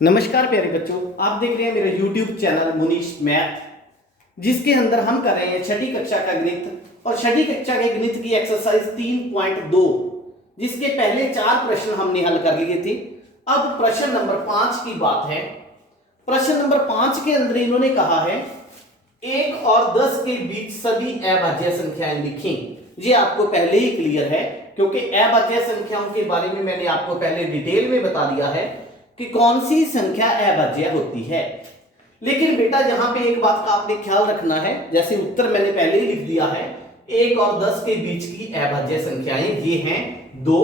नमस्कार प्यारे बच्चों, आप देख रहे हैं मेरा YouTube चैनल मुनीश मैथ, जिसके अंदर हम कर रहे हैं छठी कक्षा का गणित। और छठी कक्षा के गणित की एक्सरसाइज 3.2, जिसके पहले 4 प्रश्न हमने हल कर लिए थे। अब प्रश्न नंबर 5 की बात है। प्रश्न नंबर 5 के अंदर इन्होंने कहा है 1 और 10 के बीच सभी अभाज्य संख्याएं लिखें। ये आपको पहले ही क्लियर है, क्योंकि अभाज्य संख्याओं के बारे में मैंने आपको पहले डिटेल में बता दिया है कि कौन सी संख्या अभाज्य होती है। लेकिन बेटा यहां पे एक बात का आपने ख्याल रखना है, जैसे उत्तर मैंने पहले ही लिख दिया है, 1 और 10 के बीच की अभाज्य संख्याएं ये हैं 2,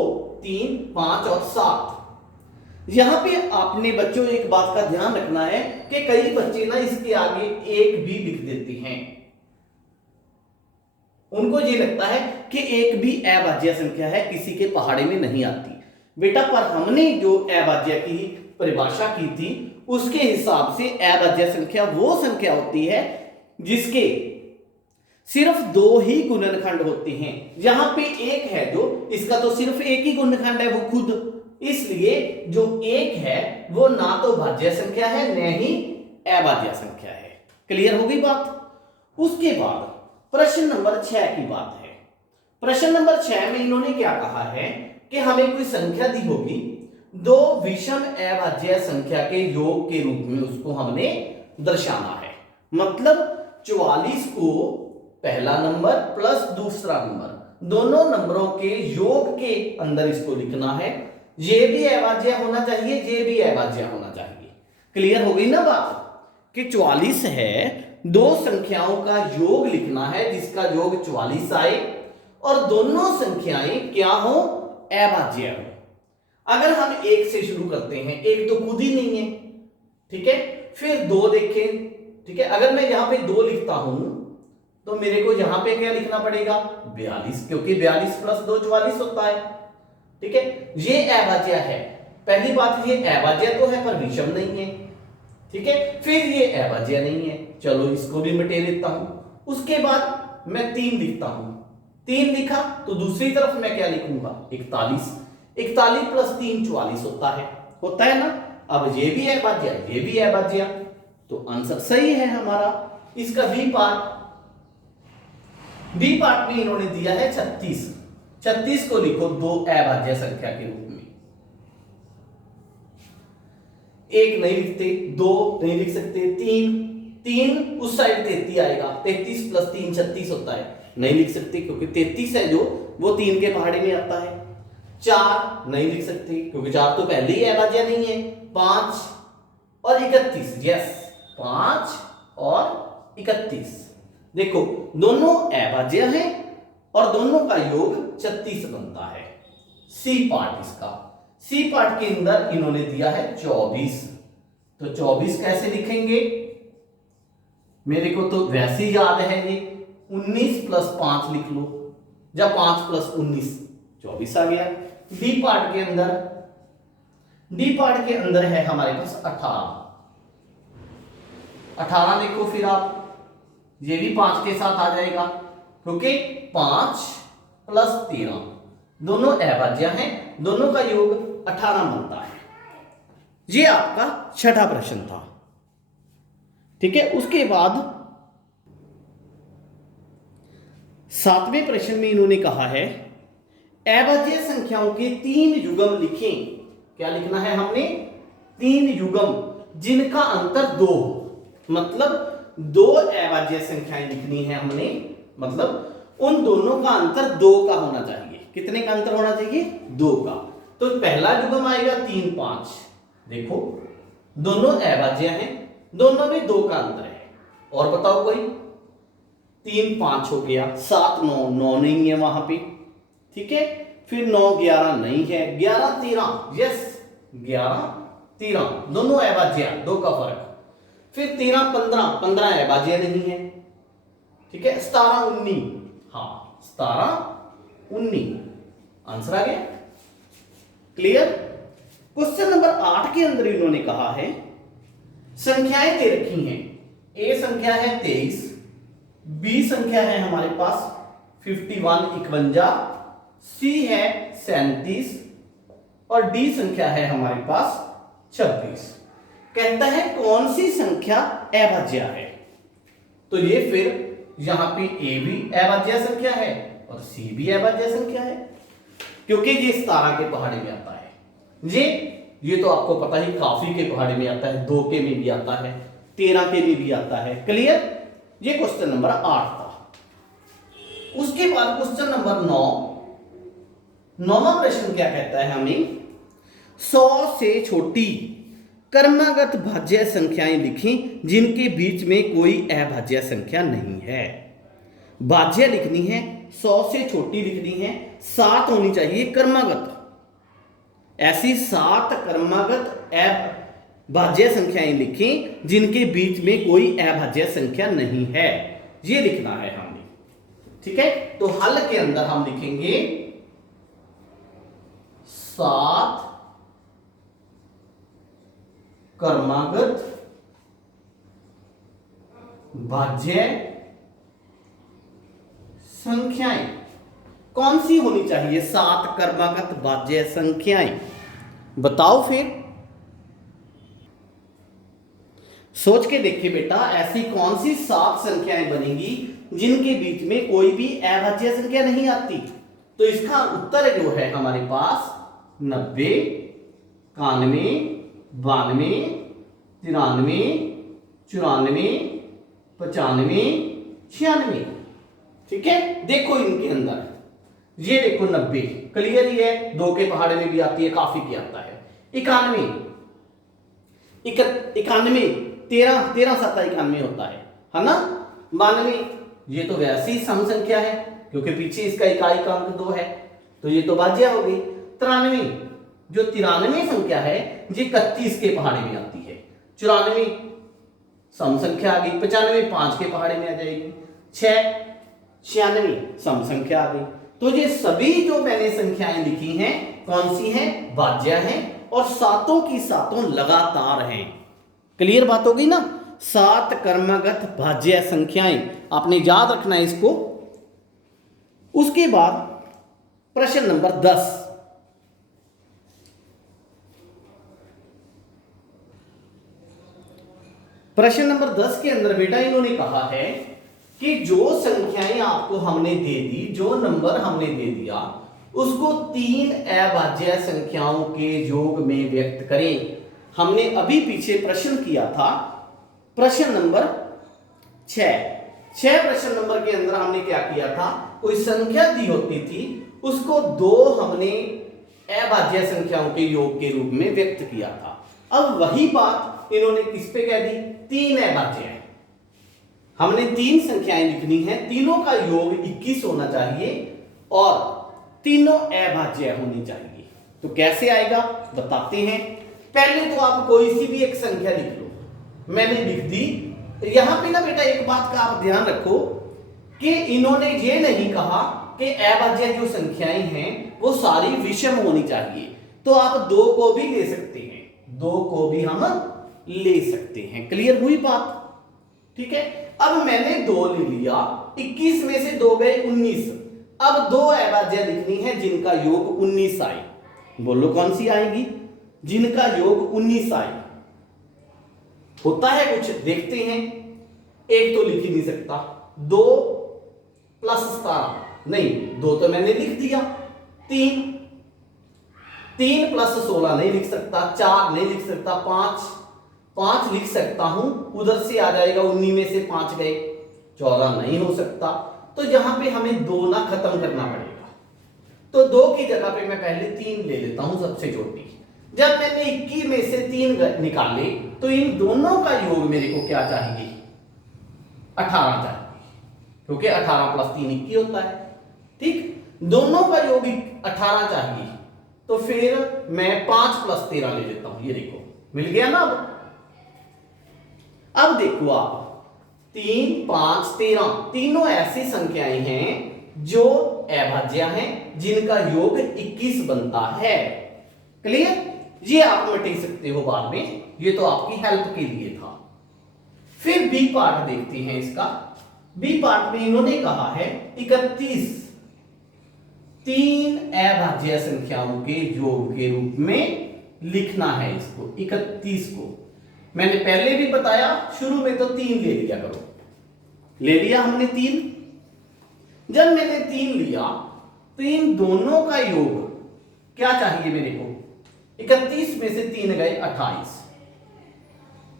3, 5 और 7। यहां पे आपने बच्चों एक बात का ध्यान रखना है कि कई बच्चे ना इसके आगे 1 भी लिख देते हैं। उनको ये लगता है कि 1 भी अभाज्य संख्या है, किसी के पहाड़े में नहीं आती। बेटा पर हमने जो अभाज्य की परिभाषा की थी उसके हिसाब से अभाज्य संख्या वो संख्या होती है जिसके सिर्फ 2 ही गुणनखंड होते हैं। यहां पे 1 है जो, इसका तो सिर्फ एक ही गुणनखंड है, वो खुद। इसलिए जो 1 है वो ना तो भाज्य संख्या है न ही अभाज्य संख्या है। क्लियर हो गई बात। उसके बाद प्रश्न नंबर 6 की बात है। प्रश्न नंबर 6 में इन्होंने क्या कहा है कि हमें कोई संख्या दी होगी, 2 विषम अभाज्य संख्या के योग के रूप में उसको हमने दर्शाना है। मतलब 44 को पहला नंबर प्लस दूसरा नंबर, दोनों नंबरों के योग के अंदर इसको लिखना है। ये भी अभाज्य होना चाहिए, ये भी अभाज्य होना चाहिए। क्लियर हो गई ना बात कि 44 है, 2 संख्याओं का योग लिखना है जिसका योग 44 आए और दोनों संख्याएं क्या हो, अभाज्य हो। अगर हम 1 से शुरू करते हैं, 1 तो खुद ही नहीं है, ठीक है। फिर 2 देखें, ठीक है। अगर मैं यहां पे 2 लिखता हूं तो मेरे को यहां पे क्या लिखना पड़ेगा, 42, क्योंकि 42 प्लस 2 44 होता है, ठीक है। ये अभाज्य है। पहली बात, ये अभाज्य तो है पर विषम नहीं है, ठीक है। फिर ये अभाज्य नहीं है, चलो इसको भी मिटा देता हूं। उसके बाद मैं 3 लिखता हूं, 3 लिखा तो दूसरी तरफ मैं क्या लिखूंगा, 41। 41 प्लस 3 44 होता है ना। अब ये भी अभाज्य, ये भी अभाज्य, तो आंसर सही है हमारा। इसका बी पार्ट में इन्होंने दिया है 36। 36 को लिखो 2 अभाज्य संख्या के रूप में। 1 नहीं लिखते, 2 नहीं लिख सकते, 3 उस साइड 33 आएगा, 33 प्लस 3 36 होता है, नहीं लिख सकते क्योंकि 33 है जो वो 3 के पहाड़े में आता है। 4 नहीं लिख सकते क्योंकि 4 तो पहले ही अभाज्य नहीं है। 5 और 31, यस, 5 और 31, देखो दोनों अभाज्य हैं और दोनों का योग 36 बनता है। सी पार्ट, इसका सी पार्ट के अंदर इन्होंने दिया है 24, तो 24 कैसे लिखेंगे, मेरे को तो वैसे ही याद है ये 19 प्लस 5 लिख लो, जब 5 प्लस 19 24 आ गया। डी पार्ट के अंदर है हमारे पास 18 देखो, फिर आप ये भी 5 के साथ आ जाएगा क्योंकि 5 प्लस 13 दोनों अभाज्य हैं, दोनों का योग 18 बनता है। ये आपका छठा प्रश्न था, ठीक है। उसके बाद 7वें प्रश्न में इन्होंने कहा है अभाज्य संख्याओं के 3 युग्म लिखें। क्या लिखना है हमने, 3 युग्म जिनका अंतर 2 हो। मतलब 2 अभाज्य संख्याएं लिखनी है हमने, मतलब उन दोनों का अंतर 2 का होना चाहिए। कितने का अंतर होना चाहिए, 2 का। तो पहला युग्म आएगा 3, 5, देखो दोनों अभाज्य हैं, दोनों में 2 का अंतर है। और बताओ कोई, 3 5 हो गया, 7 9 9 नहीं है वहां पे, ठीक है। फिर 9 11 नहीं है, 11 13, यस 11 13 दोनों अभाज्य, 2 का फर्क। फिर 13 15 15 अभाज्य नहीं है, ठीक है। 17 19, हाँ 17 19, आंसर आ गया। क्लियर। क्वेश्चन नंबर 8 के अंदर इन्होंने कहा है संख्याएं दे रखी हैं। ए संख्या है 23, बी संख्या है हमारे पास 51 51, सी है 37 और डी संख्या है हमारे पास 26। कहता है कौन सी संख्या अभाज्य है। तो ये फिर यहां पे ए भी अभाज्य संख्या है और सी भी अभाज्य संख्या है, क्योंकि ये 17 के पहाड़े में आता है। ये तो आपको पता ही, काफी के पहाड़े में आता है, 2 के में भी आता है, 13 के में भी आता है। क्लियर। ये क्वेश्चन नंबर 8 था। उसके बाद क्वेश्चन नंबर 9, नौवां प्रश्न क्या कहता है हमें, 100 से छोटी क्रमागत भाज्य संख्याएं लिखें जिनके बीच में कोई अभाज्य संख्या नहीं है। भाज्य लिखनी है, 100 से छोटी लिखनी है, 7 होनी चाहिए क्रमागत। ऐसी 7 क्रमागत अभाज्य संख्याएं लिखें जिनके बीच में कोई अभाज्य संख्या नहीं है, ये लिखना है हमने। ठीक है, तो हल के अंदर हम लिखेंगे 7 क्रमागत भाज्य संख्याएं। कौन सी होनी चाहिए 7 क्रमागत भाज्य संख्याएं, बताओ फिर। सोच के देखिए बेटा, ऐसी कौन सी 7 संख्याएं बनेंगी जिनके बीच में कोई भी अभाज्य संख्या नहीं आती। तो इसका उत्तर जो है हमारे पास 90, 91, 92, 93, 94, 95, 96। ठीक है, देखो इनके अंदर, ये देखो 90 क्लियर ही है, 2 के पहाड़े में भी आती है, काफी की आता है। 91, 91, 13 7 91 होता है ना। 92, ये तो वैसी सम संख्या है क्योंकि पीछे इसका इकाई का अंक 2 है, तो ये तो भाज्य हो गई। 93, जो 93 संख्या है ये 31 के पहाड़े में आती है। 94 सम संख्या आ गई। 95 5 के पहाड़े में आ जाएगी। 6 96 सम संख्या आ गई। तो ये सभी जो मैंने संख्याएं लिखी हैं कौन सी हैं, भाज्य हैं, और सातों की सातों लगातार हैं। क्लियर बात हो गई ना। 7 क्रमागत भाज्य संख्याएं, आपने याद रखना है इसको। उसके बाद प्रश्न नंबर 10, प्रश्न नंबर 10 के अंदर बेटा इन्होंने कहा है कि जो संख्याएं आपको हमने दे दी, जो नंबर हमने दे दिया, उसको 3 अभाज्य संख्याओं के योग में व्यक्त करें। हमने अभी पीछे प्रश्न किया था, प्रश्न नंबर 6 प्रश्न नंबर के अंदर हमने क्या किया था, कोई संख्या दी होती थी, उसको 2 हमने अभाज्य संख्याओं के योग के रूप में व्यक्त किया था। अब वही बात इन्होंने किस पे कह दी, 3 अभाज्य है। हमने 3 संख्याएं लिखनी है, तीनों का योग 21 होना चाहिए और तीनों अभाज्य होनी चाहिए। तो कैसे आएगा बताते हैं। पहले तो आप कोई सी भी एक संख्या लिख लो, मैंने लिख दी। यहां पे ना बेटा एक बात का आप ध्यान रखो कि इन्होंने ये नहीं कहा कि अभाज्य जो संख्याएं हैं वो सारी विषम होनी चाहिए। तो आप 2 को भी ले सकते हैं, 2 को भी हम ले सकते हैं। क्लियर हुई बात। ठीक है, अब मैंने 2 ले लिया, 21 में से 2 गए 19। अब 2 अभाज्य लिखनी है जिनका योग 19 आए। बोलो कौन सी आएगी, जिनका योग 19 आए। होता है कुछ, देखते हैं। एक तो लिख ही नहीं सकता, 2 + 17 नहीं, 2 तो मैंने लिख दिया। 3 + 16 नहीं लिख सकता। 4 नहीं लिख सकता। 5 लिख सकता हूं, उधर से आ जाएगा, 19 में से 5 गए, 14 नहीं हो सकता। तो यहां पे हमें 2 ना खत्म करना पड़ेगा। तो 2 की जगह पे मैं पहले 3 ले लेता हूं, सबसे छोटी। जब मैंने 21 में से 3 निकाले तो इन दोनों का योग मेरे को क्या चाहिए, 18 चाहिए, क्योंकि 18 + 3 21 होता है। ठीक, दोनों का योग 18 चाहिए। तो फिर मैं 5 + 13 ले लेता हूं। ये देखो मिल गया ना। अब देखो आप, 3 5 13 तीनों ऐसी संख्याएं हैं जो अभाज्य हैं जिनका योग 21 बनता है। क्लियर, ये आप मिटा सकते हो बाद में, ये तो आपकी हेल्प के लिए था। फिर बी पार्ट देखते हैं इसका। बी पार्ट में इन्होंने कहा है 31 3 अभाज्य संख्याओं के योग के रूप में लिखना है इसको, 31 को। मैंने पहले भी बताया, शुरू में तो 3 ले लिया करो। ले लिया हमने 3। जब मैंने 3 लिया तो इन दोनों का योग क्या चाहिए मेरे को? 31 में से 3 गए 28।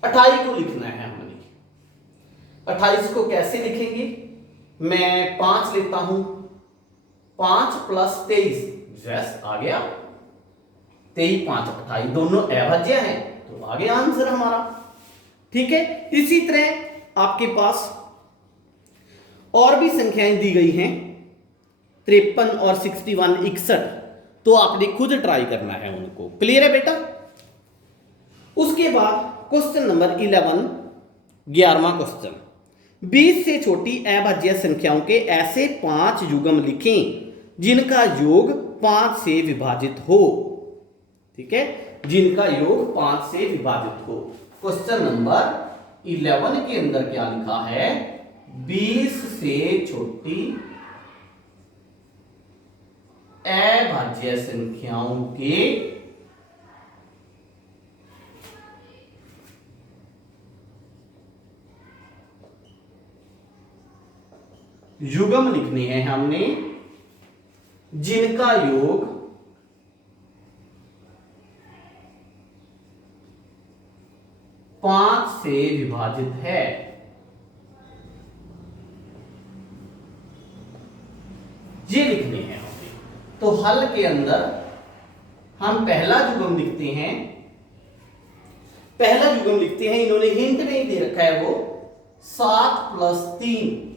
28 को लिखना है हमने। 28 को कैसे लिखेंगे? मैं 5 लेता हूं, 5 + 23, यस आ गया 23, 5, 28, दोनों अभाज्य हैं तो आ गया आंसर हमारा। ठीक है, इसी तरह आपके पास और भी संख्याएं दी गई हैं 53 और 61, 61, तो आपने खुद ट्राई करना है उनको। क्लियर है बेटा? उसके बाद क्वेश्चन नंबर 11, 11वां क्वेश्चन, 20 से छोटी अभाज्य संख्याओं के ऐसे 5 युग्म लिखें जिनका योग 5 से विभाजित हो। ठीक है, जिनका योग 5 से विभाजित हो। क्वेश्चन नंबर 11 के अंदर क्या लिखा है? 20 से छोटी अभाज्य संख्याओं के युग्म लिखने हैं हमने जिनका योग 5 से विभाजित है। ये लिखने हैं हमने। तो हल के अंदर हम पहला युग्म लिखते हैं। पहला युग्म लिखते हैं, इन्होंने हिंट नहीं दे रखा है, वो 7 + 3।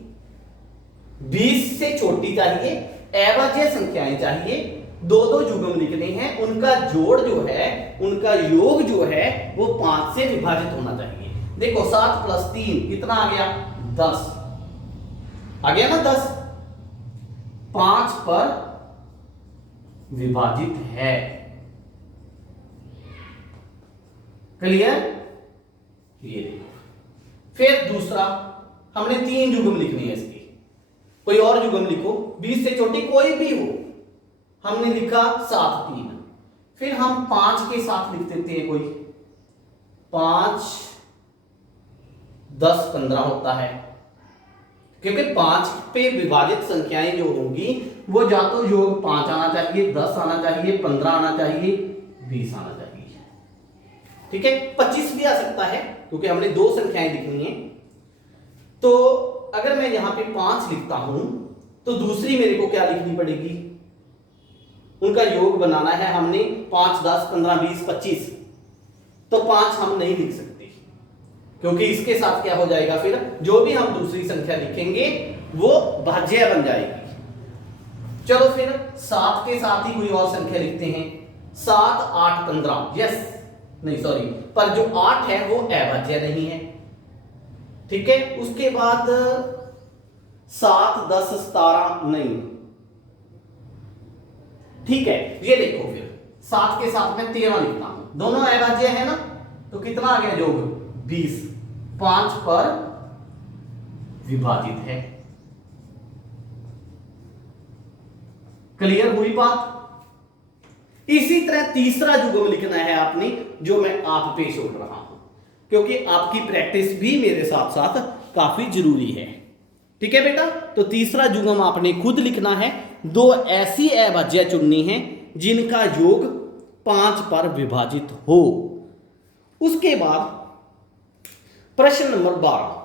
20 से छोटी चाहिए, अभाज्य संख्याएं चाहिए, दो युग्म लिखने हैं, उनका जोड़ जो है, उनका योग जो है वो 5 से विभाजित होना चाहिए। देखो 7 + 3 कितना आ गया? 10 आ गया ना, 10 5 पर विभाजित है। क्लियर? ये देखो। फिर दूसरा हमने 3 युग्म लिखनी है इसकी। कोई और युग्म लिखो, 20 से छोटी कोई भी हो। हमने लिखा 7, 3। फिर हम 5 के साथ लिख देते हैं कोई। 5, 10, 15 होता है, क्योंकि 5 पे विभाजित संख्याएं जो होंगी वो या तो योग 5 आना चाहिए, 10 आना चाहिए, 15 आना चाहिए, 20 आना चाहिए। ठीक है, 25 भी आ सकता है क्योंकि हमने 2 संख्याएं लिखनी है। तो अगर मैं यहां पे 5 लिखता हूं तो दूसरी मेरे को क्या लिखनी पड़ेगी? उनका योग बनाना है हमने। 5, 10, 15, 20, 25। तो 5 हम नहीं लिख सकते क्योंकि इसके साथ क्या हो जाएगा? फिर जो भी हम दूसरी संख्या लिखेंगे वो भाज्य बन जाएगी। चलो फिर 7 के साथ ही कोई और संख्या लिखते हैं। 7, 8, 15, यस नहीं सॉरी, पर जो 8 है वो अभाज्य नहीं है। ठीक है, उसके बाद 7, 10, 17 नहीं। ठीक है, ये देखो फिर 7 के साथ में 13 लिखता हूं, दोनों अभाज्य है ना, तो कितना आ गया योग? 20, 5 पर विभाजित है। क्लियर हुई बात? इसी तरह तीसरा युग्म लिखना है आपने, जो मैं आप पे छोड़ रहा हूं, क्योंकि आपकी प्रैक्टिस भी मेरे साथ साथ काफी जरूरी है। ठीक है बेटा, तो तीसरा युग्म आपने खुद लिखना है। 2 ऐसी अभाज्य चुननी है जिनका योग 5 पर विभाजित हो। उसके बाद प्रश्न नंबर 12,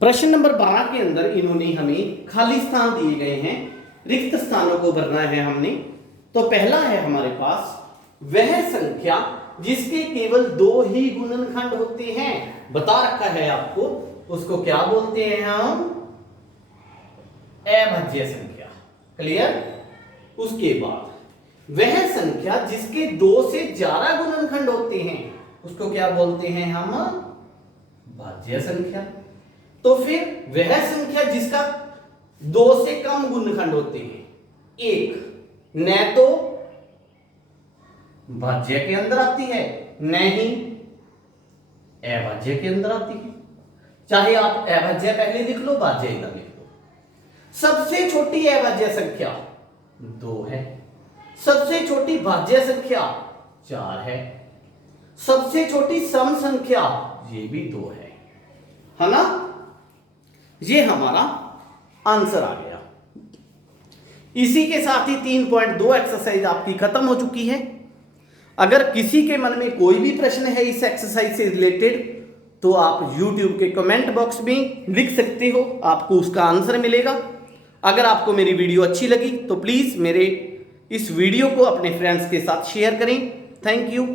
प्रश्न नंबर 12 के अंदर इन्होंने हमें खाली स्थान दिए गए हैं, रिक्त स्थानों को भरना है हमने। तो पहला है हमारे पास, वह संख्या जिसके केवल 2 ही गुणनखंड होते हैं, बता रखा है आपको, उसको क्या बोलते हैं हम? अभाज्य संख्या। क्लियर? उसके बाद वह संख्या जिसके 2 से ज्यादा गुणनखंड होते हैं, उसको क्या बोलते हैं हम? भाज्य संख्या। तो फिर वह संख्या जिसका 2 से कम गुणनखंड होते हैं, 1 न तो भाज्य के अंदर आती है, न ही अभाज्य के अंदर आती है। चाहे आप अभाज्य पहले लिख लो, भाज्य इधर लिख लो। सबसे छोटी अभाज्य संख्या 2 है, सबसे छोटी भाज्य संख्या 4 है, सबसे छोटी सम संख्या ये भी 2 है ना। ये हमारा आंसर आ गया। इसी के साथ ही 3.2 एक्सरसाइज आपकी खत्म हो चुकी है। अगर किसी के मन में कोई भी प्रश्न है इस एक्सरसाइज से रिलेटेड तो आप YouTube के कमेंट बॉक्स में लिख सकते हो, आपको उसका आंसर मिलेगा। अगर आपको मेरी वीडियो अच्छी लगी तो प्लीज़ मेरे इस वीडियो को अपने फ्रेंड्स के साथ शेयर करें। Thank you.